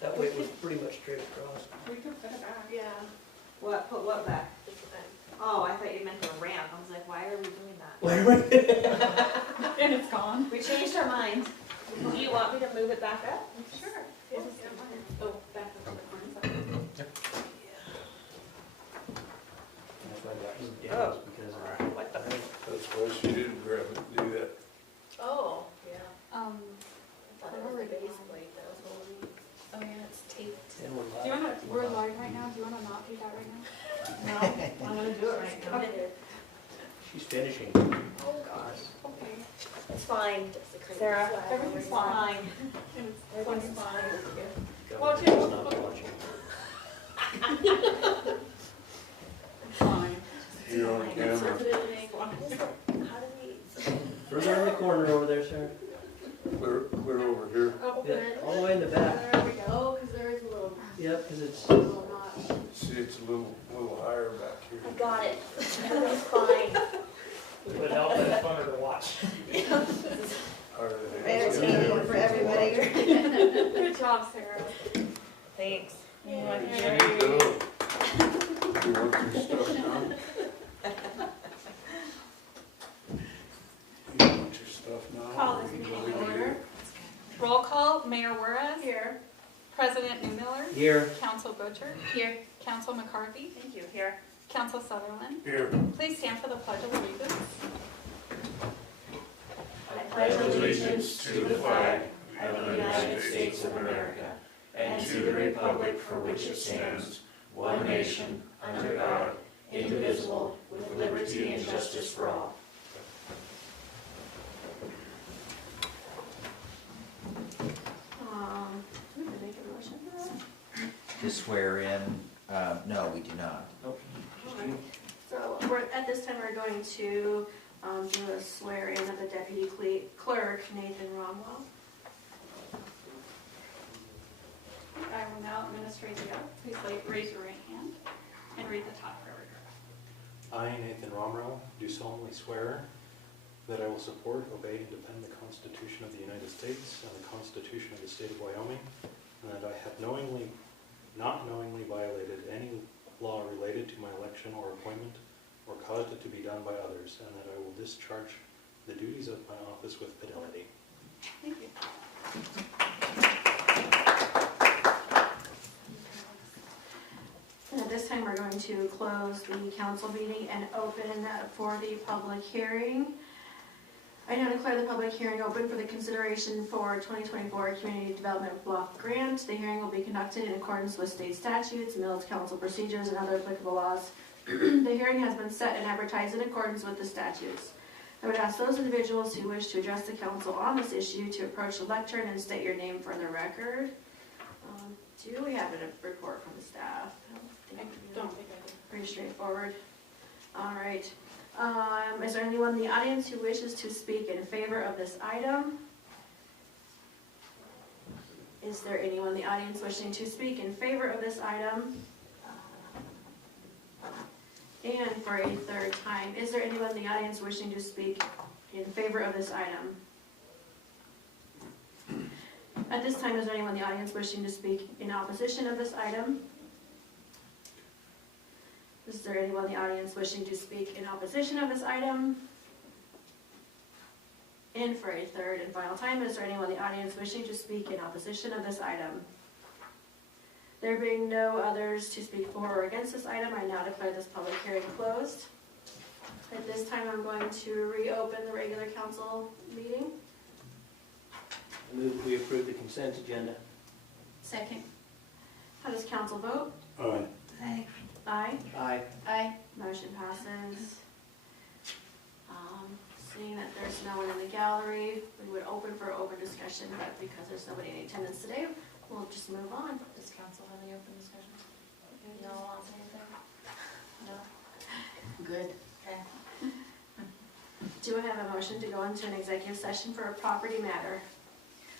That way it was pretty much straight across. We could put it back. Yeah. What, put what back? Just a bit. Oh, I thought you meant the ramp. I was like, why are we doing that? Where were we? And it's gone. We changed our minds. Do you want me to move it back up? Sure. Yeah. Oh, back up to the corner. That's why that was down, is because of What the? That's why she didn't grab it, do that. Oh, yeah. Um, I thought it was the base plate that was holding. oh yeah, it's taped. And we're Do you live. wanna, we're live right now, do you wanna not do that right now? No, I'm gonna do it right now. Committed. She's finishing. Oh, gosh. Okay. It's fine. Just a crazy Sarah, flag. everything's Fine. Everything's fine. Government's not watching. Fine. You're on camera. Conservative. How do we? Further in the corner over there, sir. Clear over here. Oh, Yeah, all the way in the back. there we go. Oh, because there is a little, Yep, because it's, little notch. See, it's a little higher back here. I got it. Everything's fine. but now it's funner to watch. Higher than it is. Entertaining for everybody. Good job, Sarah. Thanks. Yeah. You do. You want your stuff now? You want your stuff now? Call this or you meeting leave to it order. here? Roll call, Mayor Juarez. Here. President Newmiller. Here, Council Butcher. Here. Council McCarthy. Thank you. Here. Council Sutherland. Here. Please stand for the Pledge of Allegiance. I pledge allegiance to the flag of the United States of America and to the republic for which it stands, one nation, under God, indivisible, with liberty and justice for all. We can make a motion for that. To swear in, no, we do not. nope, just Alright. you. So at this time, we're going to do a swear in of the deputy clerk, Nathan Romwell. I will now administer the oath. Please raise your right hand and read the top paragraph. I, Nathan Romrell, do solemnly swear that I will support, obey, and defend the Constitution of the United States and the Constitution of the State of Wyoming, and that I have not knowingly violated any law related to my election or appointment or caused it to be done by others, and that I will discharge the duties of my office with fidelity. Thank you. And at this time, we're going to close the council meeting and open for the public hearing. I now declare the public hearing open for the consideration for 2024 Community Development Block Grant. The hearing will be conducted in accordance with state statutes, Mills Council procedures, and other applicable laws. The hearing has been set and advertised in accordance with the statutes. I would ask those individuals who wish to address the council on this issue to approach the lectern and state your name for the record. Do we have a report from the staff? I don't think I did. Pretty straightforward. All right. Is there anyone in the audience who wishes to speak in favor of this item? Is there anyone in the audience wishing to speak in favor of this item? And for a third time, is there anyone in the audience wishing to speak in favor of this item? At this time, is there anyone in the audience wishing to speak in opposition of this item? Is there anyone in the audience wishing to speak in opposition of this item? And for a third and final time, is there anyone in the audience wishing to speak in opposition of this item? There being no others to speak for or against this item, I now declare this public hearing closed. At this time, I'm going to reopen the regular council meeting. I move that we approve the consent agenda. Second. How does council vote? Aye. Aye. Aye. Aye. Motion passes. Seeing that there's no one in the gallery, we would open for open discussion, but because there's nobody in attendance today, we'll just move on. Does council have any open discussion? No one wants anything? No? Good. Okay. Do I have a motion to go into an executive session for a property matter?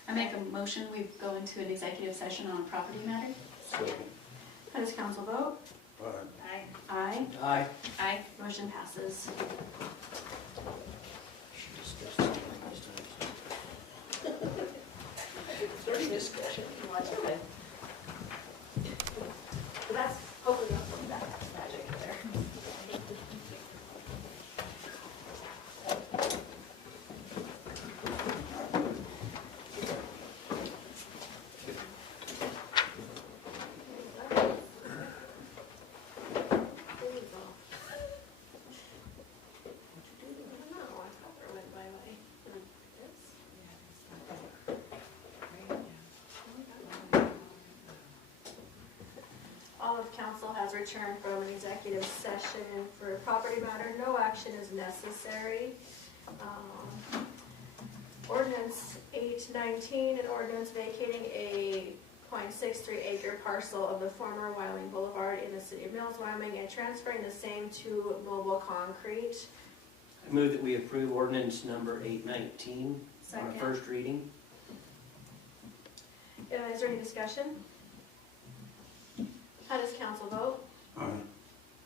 I make a motion, we go into an executive session on a property matter. Second. How does council vote? Aye. Aye. Aye. Aye. Motion passes. She discussed it last time. Discussion. You want to? of council has returned from an executive session for a property matter. No action is necessary. Ordinance 819, an ordinance vacating a .63 acre parcel of the former Wyoming Boulevard in the city of Mills, Wyoming, and transferring the same to Mobile Concrete. I move that we approve ordinance number 819 on Second. a first reading. Is there any discussion? How does council vote?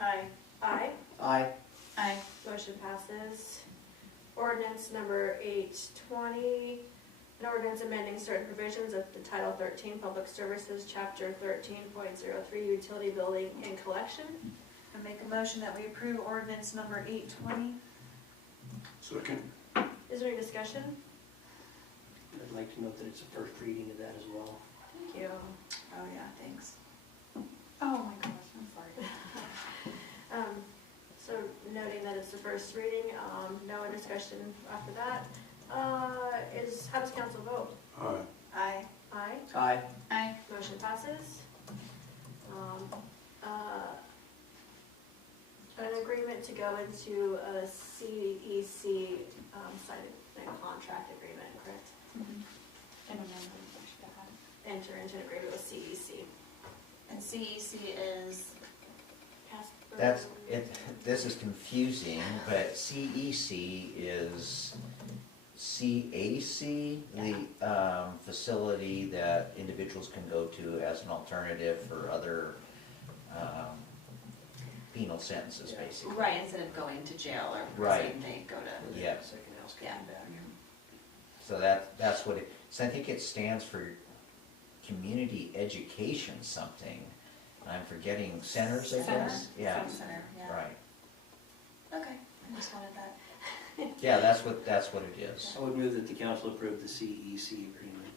Aye. Aye. Aye. Aye. Motion passes. Ordinance number 820, an ordinance amending certain provisions of the Title 13 Public Services, Chapter 13.03, Utility Building and Collection. I make a motion that we approve ordinance number 820. Second. Is there any discussion? I'd like to note that it's a first reading of that as well. Thank you. Oh, yeah, thanks. Oh my gosh, I'm sorry. So noting that it's the first reading, no discussion after that. How does council vote? Aye. Aye. Aye. Aye. Motion passes. An agreement to go into a CEC signed a contract agreement, correct? And amendment, I should have had. Enter into an agreement with CEC. And CEC is, Casper. That's, this is confusing, but CEC is CAC, the facility that individuals can go to as an alternative for other penal sentences, basically. right, instead of going to jail or Right. prison, they go to, Yeah. Second house coming Yeah. back. So that's what it, so I think it stands for community education something. I'm forgetting centers, I guess? Yeah, Some center, yeah. right. Okay, I just wanted that. Yeah, that's what it is. I would move that the council approve the CEC agreement.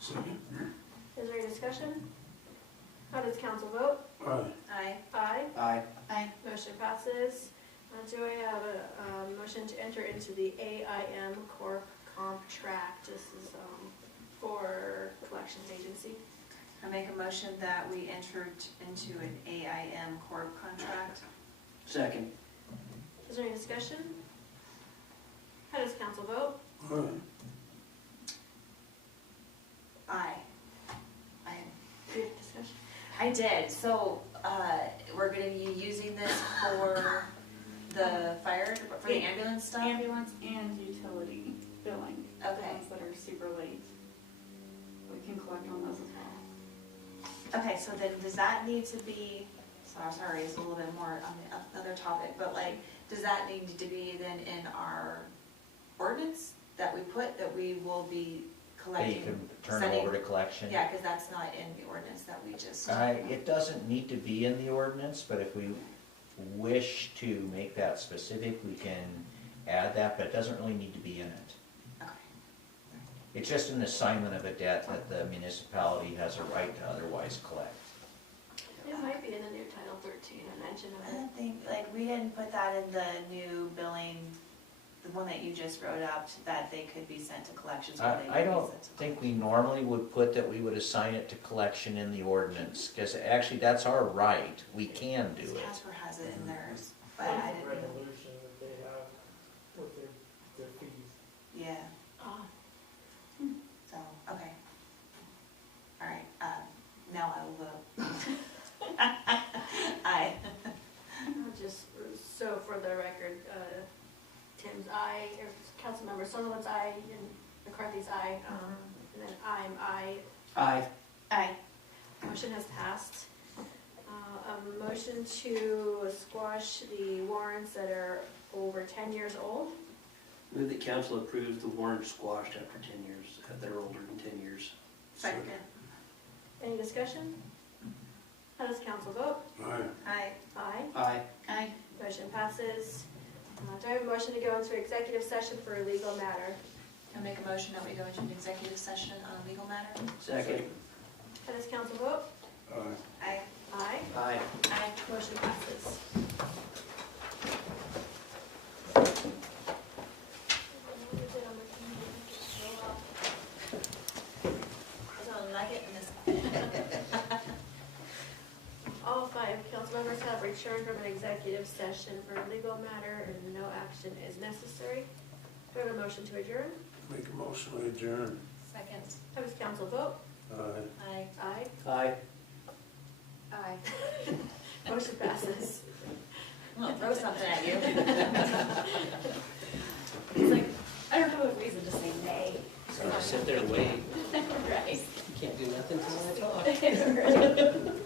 Second. Is there any discussion? How does council vote? Aye. Aye. Aye. Aye. Motion passes. Do I have a motion to enter into the AIM Corp contract? This is for collections agency. I make a motion that we entered into an AIM Corp contract. Second. Is there any discussion? How does council vote? Aye. Aye. Do you have discussion? I did, so, we're gonna be using this for the fire, for the ambulance stuff? Ambulance and utility billing. The Okay. ones that are super late. We can collect on those as well. Okay, so then does that need to be, sorry, it's a little bit more on the other topic, but like, does that need to be then in our ordinance that we put, that we will be That you collecting? can turn sending- over to collection. Yeah, because that's not in the ordinance that we just. It doesn't need to be in the ordinance, but if we wish to make that specific, we can add that, but it doesn't really need to be in it. Okay. It's just an assignment of a debt that the municipality has a right to otherwise collect. It might be in the new Title 13, a mention I of it. don't think, like, we didn't put that in the new billing, the one that you just wrote up, that they could be sent to collections. or they I could be don't sent to think we normally would put that we would assign it to collection in the ordinance, because actually that's our right, we can do collections. it. Casper has it in theirs, but I didn't know. Resolution that they have with their fees. Yeah, Ah, so, okay. All right, now I will vote. Aye. just, so for the record, Tim's aye, or Councilmember Sullivan's aye, and McCarthy's aye, and then I'm aye. Aye. Aye. Motion has passed. A motion to squash the warrants that are over 10 years old. Move that council approves the warrant squashed after 10 years, that are older than 10 years. Second. Any discussion? How does council vote? Aye. Aye. Aye. Aye. Motion passes. Do I have a motion to go into executive session for a legal matter? I'll make a motion that we go into an executive session on a legal matter. Second. How does council vote? Aye. Aye. Aye. Aye. Motion passes. So nugget in this. return from an executive session for a legal matter and no action is necessary. Do I have a motion to adjourn? Make a motion to adjourn. Second. How does council vote? Aye. Aye. Aye. Aye. Motion passes. I'm gonna throw something at you. It's like, I don't have a reason to say nay. Sit there and wait. Right. You can't do nothing till I talk. Right.